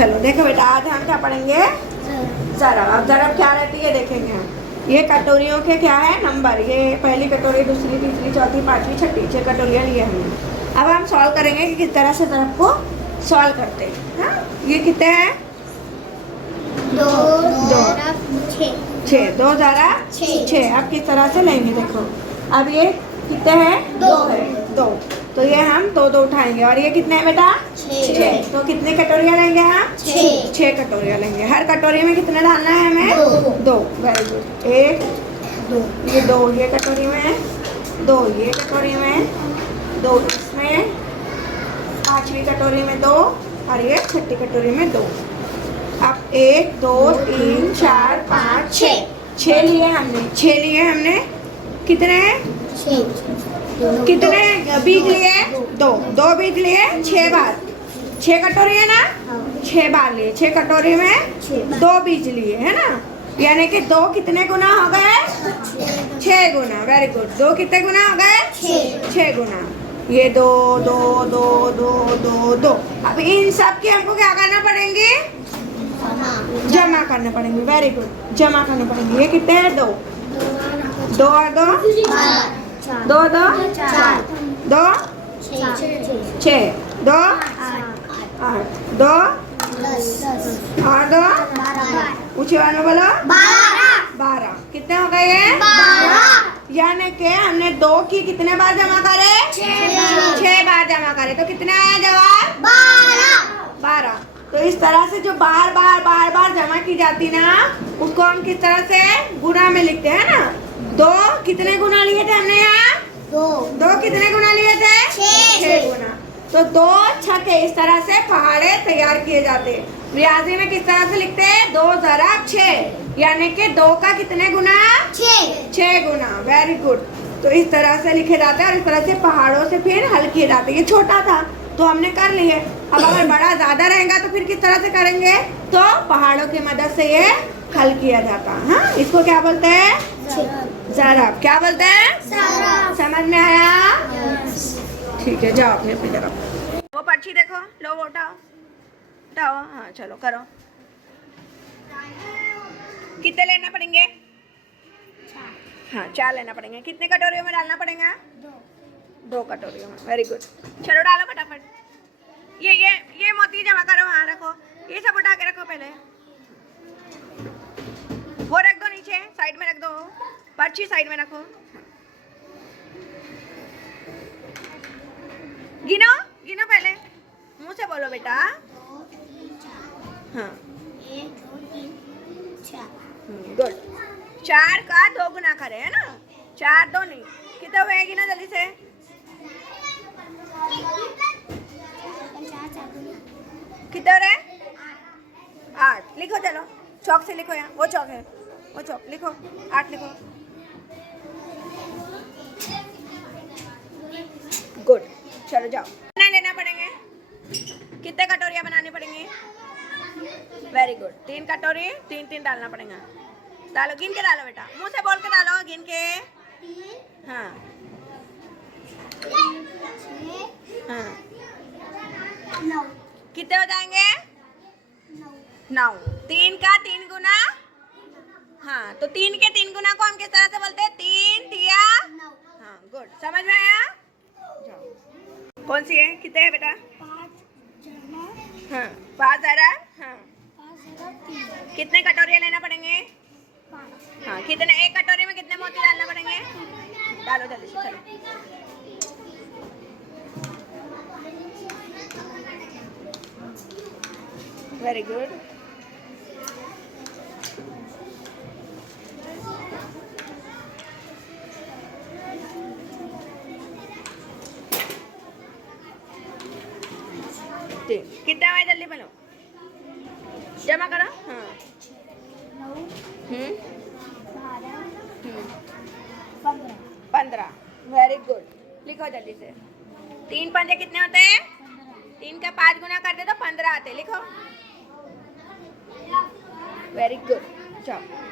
चलो देखो बेटा, आज हम क्या पढ़ेंगे? ज़रब। अब ज़रब क्या रहती है देखेंगे हम। ये कटोरियों के क्या है नंबर, ये पहली कटोरी, दूसरी, तीसरी, चौथी, पांचवी, छठी, 6 कटोरियाँ लिए हमने। अब हम सॉल्व करेंगे कि किस तरह से ज़रब को सॉल्व करते हैं। हाँ, ये कितने हैं? 2 6। 2 ज़रा 6। अब किस तरह से लेंगे देखो। अब ये कितने हैं? 2 है। 2 तो ये हम 2 उठाएंगे। और ये कितने हैं बेटा? 6। तो कितनी कटोरियाँ लेंगे हम? 6 कटोरियाँ लेंगे। हर कटोरी में कितने डालना है हमें? 2। Very good. 1 2, ये 2 ये कटोरी में, 2 ये कटोरी में, 2 इसमें, पांचवी कटोरी में 2 और ये छठी कटोरी में 2। अब 1 2 3 4 5 6 लिए हमने। 6 लिए हमने। कितने कितने बीज लिए? 2 बीज लिए 6 बार। 6 कटोरी है ना? 6 बार लिए। 6 कटोरी में 2 बीज लिए है ना, यानी कि 2 कितने गुना हो गए? 6 गुना। Very good. 2 कितने गुना हो गए? 6 गुना। ये 2 2 2 2 2 2। अब इन सब के हमको क्या करना पड़ेंगे? जमा करने पड़ेंगे। वेरी गुड, जमा करने पड़ेंगे। ये कितने हैं? 2 2 और 2 2 2 4 2 6 2 8 2 और 2 ऊंचे वाले में बोलो 12। कितने हो गए ये? 12। यानी कि हमने 2 की कितने बार जमा करे? 6 बार जमा करे। तो कितने आया जवाब? 12। तो इस तरह से जो बार बार जमा की जाती ना, उसको हम किस तरह से गुना में लिखते हैं ना। 2 कितने गुना लिए थे हमने यहाँ? 2 कितने गुना लिए थे? 6 गुना। तो 2 छक्के इस तरह से पहाड़े तैयार किए जाते हैं। रियाजी में किस तरह से लिखते हैं? 2 ज़रब 6, यानी कि 2 का कितने गुना? 6 गुना। Very good. तो इस तरह से लिखे जाते हैं और इस तरह से पहाड़ों से फिर हल किए जाते हैं। ये छोटा था तो हमने कर लिए। अब अगर बड़ा ज़्यादा रहेगा तो फिर किस तरह से करेंगे? तो पहाड़ों की मदद से ये हल किया जाता है। हाँ, इसको क्या बोलते हैं? ज़रब। क्या बोलते हैं? समझ में आया? ठीक है, जाओ अपनी अपनी जगह। वो पर्ची देखो, लो वो उठाओ उठाओ। हाँ चलो करो। कितने लेना पड़ेंगे? हाँ 4 लेना पड़ेंगे। कितने कटोरियों में डालना पड़ेगा? 2 कटोरियों में। Very good. चलो डालो फटाफट। ये मोती जमा करो। हाँ रखो, ये सब उठा के रखो। पहले वो रख दो नीचे, साइड में रख दो। पर्ची साइड में रखो। गिनो गिनो पहले, मुंह से बोलो बेटा। हाँ 1 2 3 4। गुड। 4 का 2 गुना करे है ना। 4 2 नहीं, कितने हुए? गिनो जल्दी से। कितने हो रहे? 8। लिखो चलो, चौक से लिखो। यहाँ वो चौक है, वो चौक लिखो। 8 लिखो। गुड। चलो जाओ। कितना लेना पड़ेंगे? कितने कटोरियाँ बनानी पड़ेंगी? Very good. 3 कटोरी, 3 3 डालना पड़ेगा। डालो, गिन के डालो बेटा, मुंह से बोल के डालो। गिन के। हाँ हाँ। 9। कितने हो जाएंगे? 9। 3 का 3 गुना। हाँ, तो 3 के 3 गुना को हम किस तरह से बोलते हैं? 3 तिया 9। हाँ गुड। समझ में आया? जाओ। कौन सी है? कितने है बेटा? 5 ज़रब। हाँ 5 ज़रब। हाँ 5 ज़रब 3। कितने कटोरियाँ लेना पड़ेंगे? 5। हाँ कितने? 1 कटोरी में कितने मोती डालना पड़ेंगे? डालो जल्दी से चलो। Very good. कितना हुआ? जल्दी बोलो, जमा करो। हाँ 9 12 15। 15। Very good. लिखो जल्दी से। 3 पंजे कितने होते हैं? 3 का 5 गुना कर दे तो 15 आते। लिखो। Very good. जाओ।